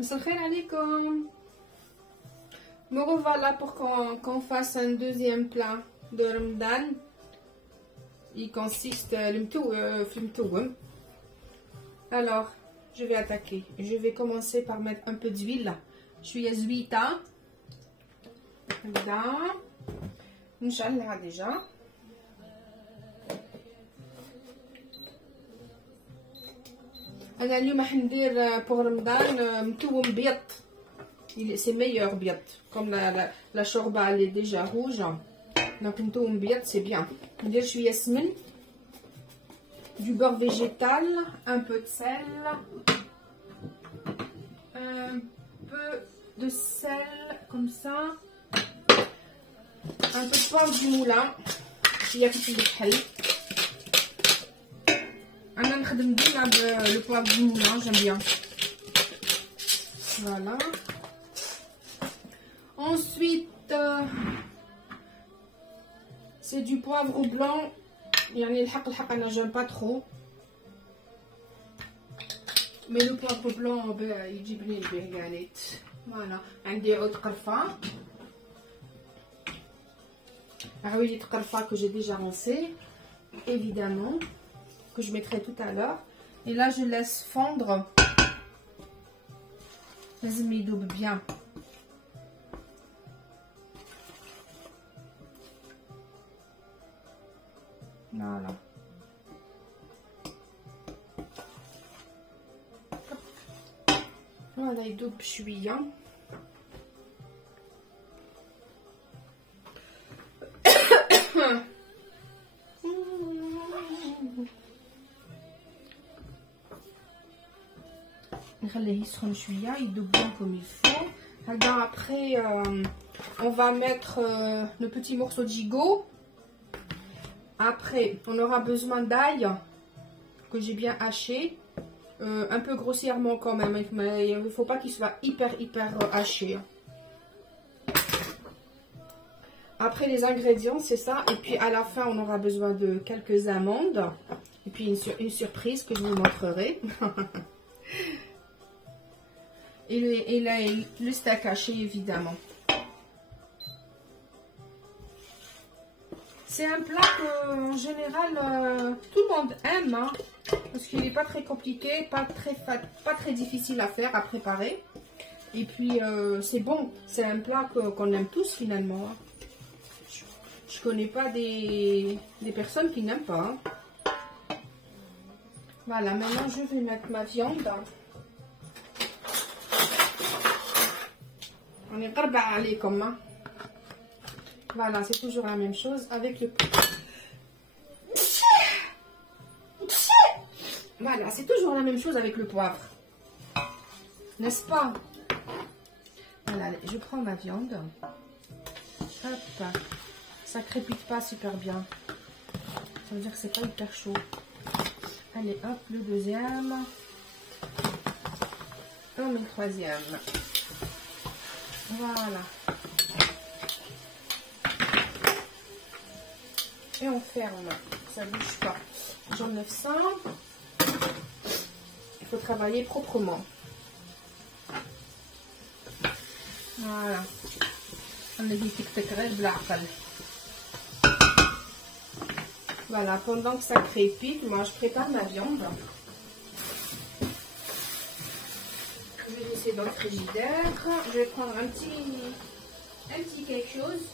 Salam alaikum. Me revoilà pour qu'on fasse un deuxième plat de Ramadan. Il consiste le. Alors, je vais attaquer. Je vais commencer par mettre un peu d'huile. Je suis à Zuita. Là. Inch'Allah déjà. أنا اليوم راح ندير pour Ramadan متوم بيض. C'est meilleur بيض. Comme la shorba elle est déjà rouge. Donc متوم بيض c'est bien. ندير شوية سمن. Du beurre végétal, un peu de sel, un peu de sel comme ça, un peu de poivre du moulin. Il y a quelque chose de حل. أنا نخدم ديما le poivre du moulin, j'aime bien. Voilà. Ensuite, c'est du poivre blanc. يعني الحق انا j'aime pas trop. Mais le poivre blanc يجيبني البهقانيت. Voilà. عندي عود قرفة. عود قرفة que j'ai déjà rincé, évidemment, que je mettrai tout à l'heure. Et là je laisse fondre. لازم يذوب bien. Voilà. Voilà, il double شوية. نخليه يسخن شوية يدوب bien comme il faut. Alors après on va mettre le petit morceau de gigot. Après, on aura besoin d'ail que j'ai bien haché, un peu grossièrement quand même, mais il ne faut pas qu'il soit hyper haché. Après, les ingrédients, c'est ça. Et puis à la fin, on aura besoin de quelques amandes. Et puis une surprise que je vous montrerai. et le steak haché, évidemment. C'est un plat qu'en général tout le monde aime, hein, parce qu'il n'est pas très compliqué, pas très difficile à faire, à préparer. Et puis c'est bon, c'est un plat qu'on aime tous finalement. Hein. Je connais pas des personnes qui n'aiment pas. Hein. Voilà, maintenant je vais mettre ma viande. On est قربة comme hein. Voilà, c'est toujours la même chose avec le poivre. Voilà, c'est toujours la même chose avec le poivre. N'est-ce pas? Voilà, je prends ma viande. Hop. Ça crépite pas super bien. Ça veut dire que c'est pas hyper chaud. Allez, hop, le deuxième. Et le troisième. Voilà. Et on ferme, ça ne bouge pas. J'enlève ça. Il faut travailler proprement. Voilà. Voilà, pendant que ça crépite, moi je prépare ma viande. Je vais laisser dans le frigidaire. Je vais prendre un petit quelque chose.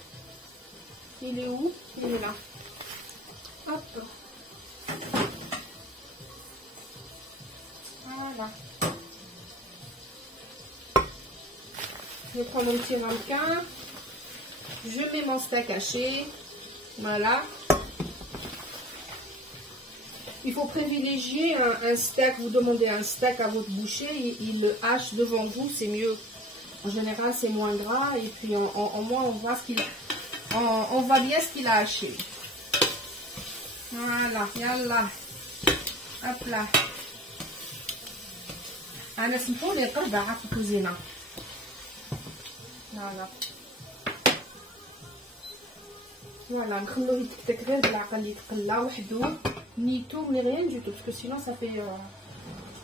Il est où? Il est là. Hop. Voilà. Je prends mon petit ramequin. Je mets mon steak haché. Voilà. Il faut privilégier un steak. Vous demandez un steak à votre boucher. Il le hache devant vous. C'est mieux. En général, c'est moins gras. Et puis, en moins, on voit on voit bien ce qu'il a haché. Voilà, yalla. Hop là. أنا سمحوا لي قربة في الكوزينة. Voilà. Voilà, نخلوه يتكتك غير بالعقل يتقلى وحدو. Ni tout, ni rien du tout, parce que sinon ça fait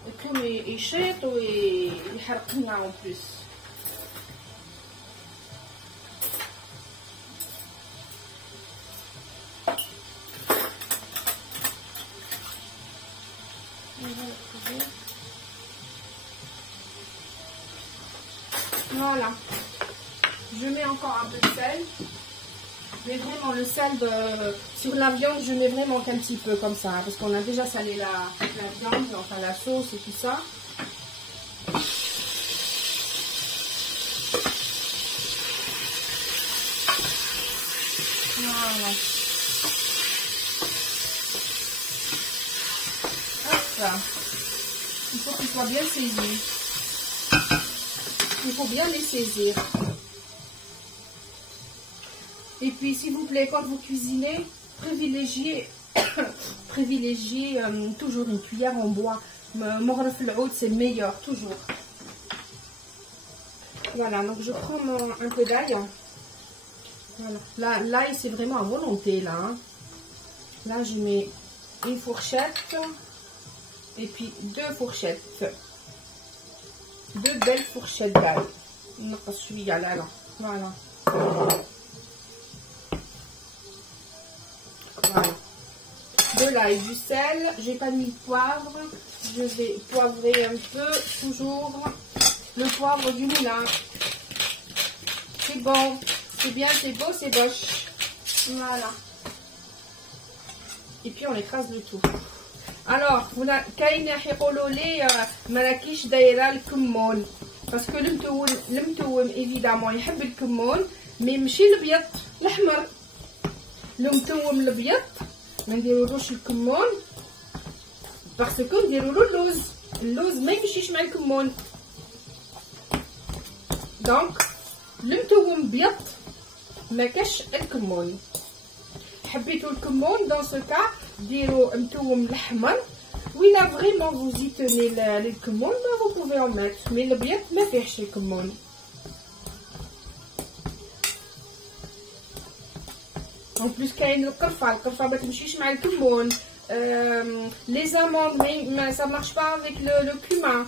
الثوم يشيط ويحرقنا en plus. Voilà, je mets encore un peu de sel, mais vraiment le sel sur la viande, je mets vraiment qu'un petit peu comme ça, hein, parce qu'on a déjà salé la viande, enfin la sauce et tout ça. Voilà. Hop. Il faut qu'il soit bien saisi. Il faut bien les saisir. Et puis, s'il vous plaît, quand vous cuisinez, privilégiez toujours une cuillère en bois. Moref l'oud, c'est meilleur, toujours. Voilà, donc je prends un peu d'ail. Voilà. L'ail, c'est vraiment à volonté, là. Hein. Là, je mets une fourchette. Et puis, 2 fourchettes. 2 belles fourchettes d'ail. Voilà. Voilà. De l'ail, du sel. J'ai pas mis de poivre. Je vais poivrer un peu. Toujours le poivre du moulin. C'est bon. C'est bien, c'est beau, c'est boche. Voilà. Et puis on écrase le tout. Alors, كاين يقولوا لي مراكيش دايره الكمون باسكو المتوم ايفيدامون يحب الكمون مي ماشي الابيض الاحمر. المتوم الابيض ما نديرولوش الكمون باسكو نديرولو اللوز ما يمشيش مع الكمون. دونك المتوم ابيض ما كاش الكمون. حبيتو الكمون dans ce cas ديروا متوم الاحمر. وإلا vraiment vous y tenez الكمون vous pouvez en mettre, mais الابيض ما فيهش الكمون. en plus كاين القرفه ما تمشيش مع الكمون. les amandes mais ça marche pas avec le cumin.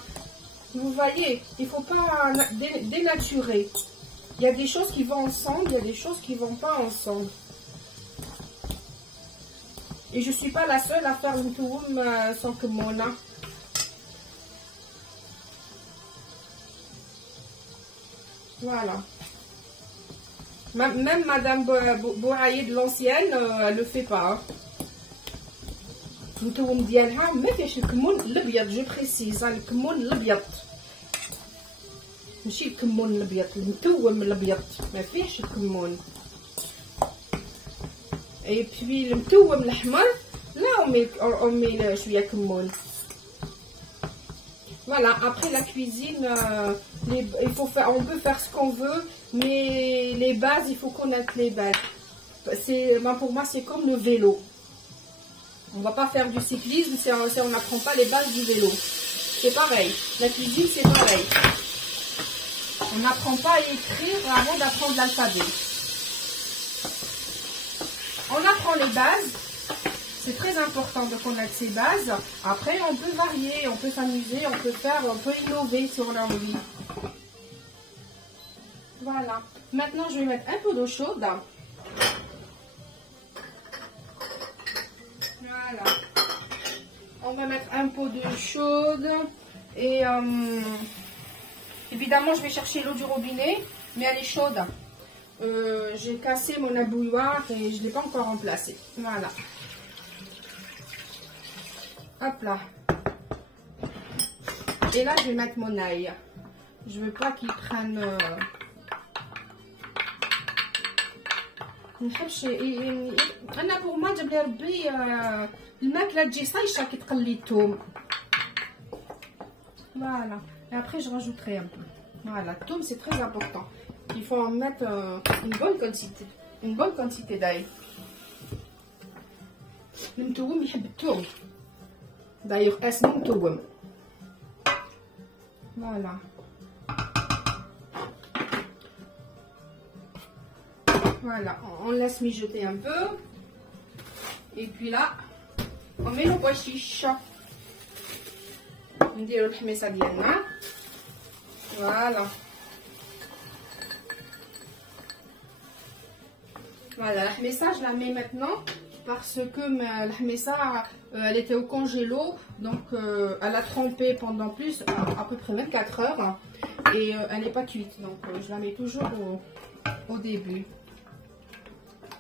Vous voyez, il faut pas dénaturer. Il y a des choses qui vont ensemble, il y a des choses qui vont pas ensemble. Et je suis pas la seule à faire une toum sans kumon. Voilà. Même Madame Bouhaïd l'ancienne, elle le fait pas. Une toum ديالها ما فيهش الكمون الابيض. Je précise, الكمون الابيض. ماشي الكمون الابيض، المتوم الابيض ما فيهش الكمون. Et puis le mtoum l'ahmar, là on met شويه كمون. Voilà, après la cuisine, on peut faire ce qu'on veut, mais les bases, il faut connaître les bases. Pour moi, c'est comme le vélo. On va pas faire du cyclisme, on n'apprend pas les bases du vélo. C'est pareil, la cuisine c'est pareil. On n'apprend pas à écrire avant d'apprendre l'alphabet. On apprend les bases, c'est très important de connaître ces bases. Après, on peut varier, on peut s'amuser, on peut innover si on a envie. Voilà. Maintenant, je vais mettre un peu d'eau chaude. Voilà. On va mettre un peu d'eau chaude. Et évidemment, je vais chercher l'eau du robinet, mais elle est chaude. J'ai cassé mon abouilloire et je ne l'ai pas encore remplacé. Voilà. Hop là. Et là, je vais mettre mon ail. Je veux pas qu'il prenne... أنا pour moi جاب لي ربي الماكلة تجي صايشة كي تقلي الثوم. Voilà. Et après, je rajouterai un peu. Voilà, le thym c'est très important. Il faut en mettre une bonne quantité d'ail. المتوم يحب الثوم. D'ailleurs, اسمه متوم. Voilà. Voilà, on laisse mijoter un peu. Et puis là, on met nos pois chiches. نديرو الحميصه ديالنا. فوالا voilà la hamissa je la mets maintenant parce que la hamissa elle était au congélo donc elle a trempé pendant plus à peu près 24 heures et elle n'est pas cuite donc je la mets toujours au début.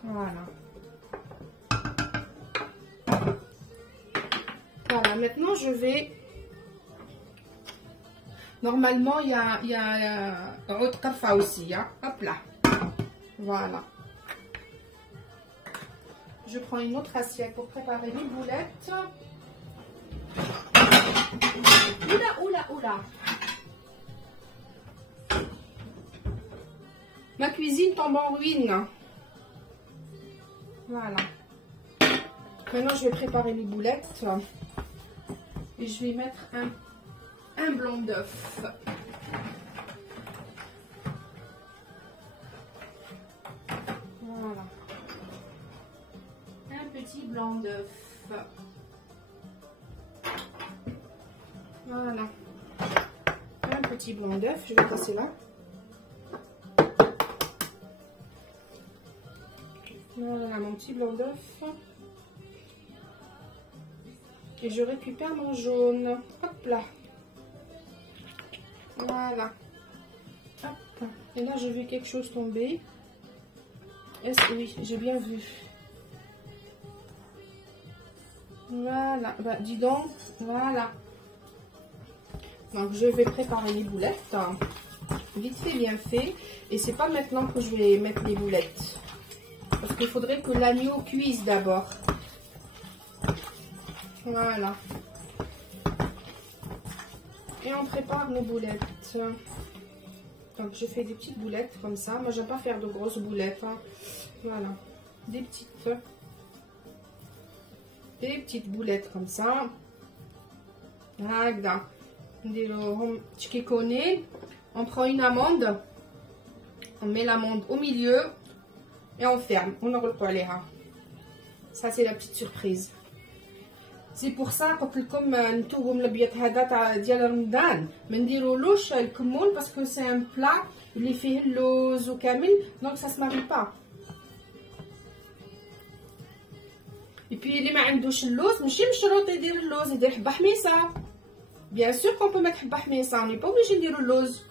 Voilà. Voilà, maintenant je vais. Normalement, il y a autre karfa aussi. Hein? Hop là. Voilà. Je prends une autre assiette pour préparer mes boulettes. Oula, oula, oula. Ma cuisine tombe en ruine. Voilà. Maintenant, je vais préparer mes boulettes. Et je vais mettre un blanc d'œuf. Voilà. Un petit blanc d'œuf. Voilà. Un petit blanc d'œuf. Je vais passer là. Voilà mon petit blanc d'œuf. Et je récupère mon jaune. Hop là. Voilà. Hop. Et là, j'ai vu quelque chose tomber. Oui, j'ai bien vu. Voilà. Bah, dis donc. Voilà. Donc, je vais préparer les boulettes. Vite fait, bien fait. Et c'est pas maintenant que je vais mettre les boulettes. Parce qu'il faudrait que l'agneau cuise d'abord. Voilà. Et on prépare nos boulettes. Donc je fais des petites boulettes comme ça. Moi j'aime pas faire de grosses boulettes. Hein. Voilà. Des petites boulettes comme ça. Voilà. On prend une amande. On met l'amande au milieu. Et on ferme. On ouvre les rats. Ça c'est la petite surprise. C'est pour ça قلت لكم نتوما الابيض هذا تاع ديال رمضان ما نديرولوش الكمون باسكو سي ان بلا اللي فيه اللوز وكامل دونك سا سماري با. اي بي اللي ما عندوش اللوز ماشي مشروط يدير اللوز يدير حبه حميصه. بيان سور كون بو ميت حبه حميصه ني با اوبليجي نديرو اللوز.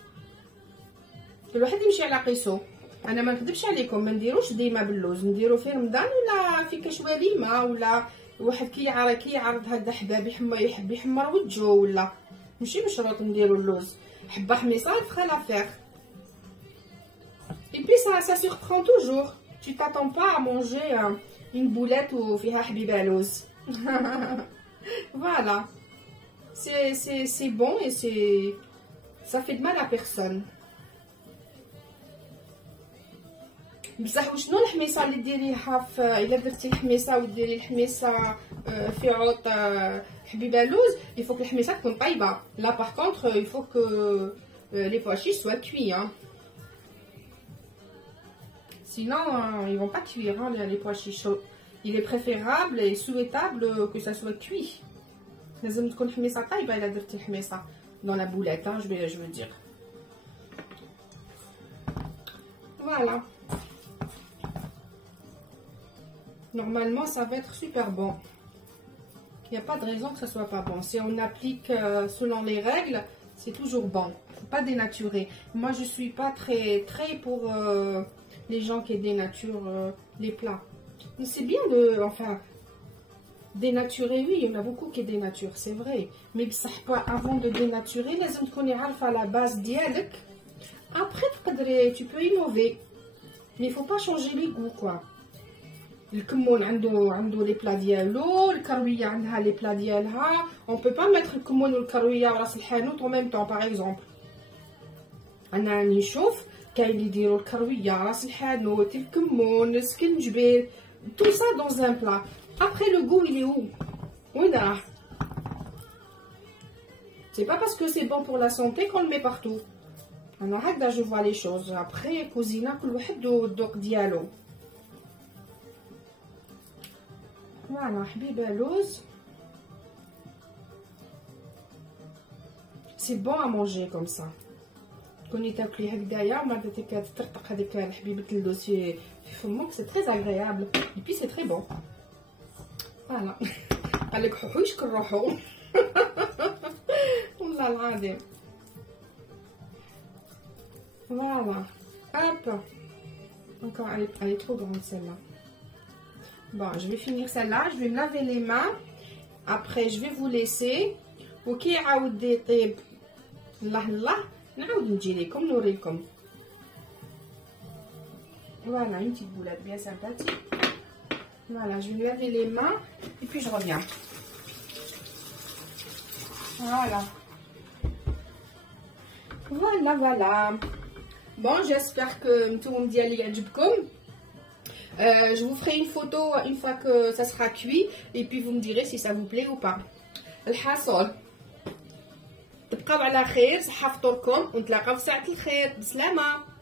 كل واحد يمشي على قيسو. انا ما نكذبش عليكم ما نديروش ديما باللوز نديرو في رمضان ولا في كاش وليمه ولا واحد كيعرض هذا حباب يحب يحمر وجهه ولا ماشي مشروط نديرو اللوز. حبه حميصه فخا لافير. Et puis ça surprend toujours. Tu t'attends pas à manger une boulette ou fiha habiba lose. Voilà. C'est bon et ça fait de mal à personne. بصح وشنو الحميصه اللي ديريها الا درتي الحميصه وديري الحميصه في عوط حبيبه لوز يفوك الحميصه تكون طيبه. لا باغ كونطخ يفوك لي pois chiches soient cuits hein. Sinon ils vont pas cuire hein, les pois chiches. Il est préférable et souhaitable que ça soit cuit. لازم تكون الحميصه طيبه الا درتي الحميصه dans la boulette hein, je veux dire. Voilà. Normalement, ça va être super bon. Il n'y a pas de raison que ça soit pas bon. Si on applique selon les règles, c'est toujours bon. Faut pas dénaturer. Moi, je suis pas très pour les gens qui dénaturent les plats. Mais c'est bien de, enfin, dénaturer. Oui, il y en a beaucoup qui dénaturent, c'est vrai. Mais avant de dénaturer, لازم تكوني عارفة la base ديالك. Après, tu peux innover. Mais il faut pas changer les goûts, quoi. الكمون عنده لي بلا ديالو. الكرويه عندها لي بلا ديالها. on peut pas mettre الكمون والكرويه وراس الحانوت en même temps par exemple. انا راني نشوف كاين اللي يديروا الكرويه راس الحانوت الكمون السكنجبير tout ça dans un plat. Après le goût il est où? وين راه؟ c'est pas parce que c'est bon pour la santé qu'on le met partout. انا هكذا je vois les choses. Après كوزينه كل واحد والذوق ديالو. Voilà, حبيبة لوز. c'est bon à manger comme ça. كوني تاكلي هكذايا وما تطرطق هذيك الحبيبه اللوز في فمك سي تري اغريابل اي بي سي تري بون. فوالا قال لك حوحوش كنروحو والله العظيم. فوالا hop encore elle est trop grande celle-là. Bon, je vais finir celle-là, je vais me laver les mains. Après je vais vous laisser وكي يعاود يطيب الله الله نعاود نجي لكم نوريكم. Voilà, une petite boulette bien sympathique. Voilà, je vais me laver les mains et puis je reviens. Voilà. Voilà. Bon, j'espère que tout le monde dit allez je vous ferai une photo une fois que ça sera cuit et puis vous me direz si ça vous plaît ou pas. الحاصل تبقاو على خير، صحة فطوركم ونتلاقاو في ساعة الخير. بسلامة.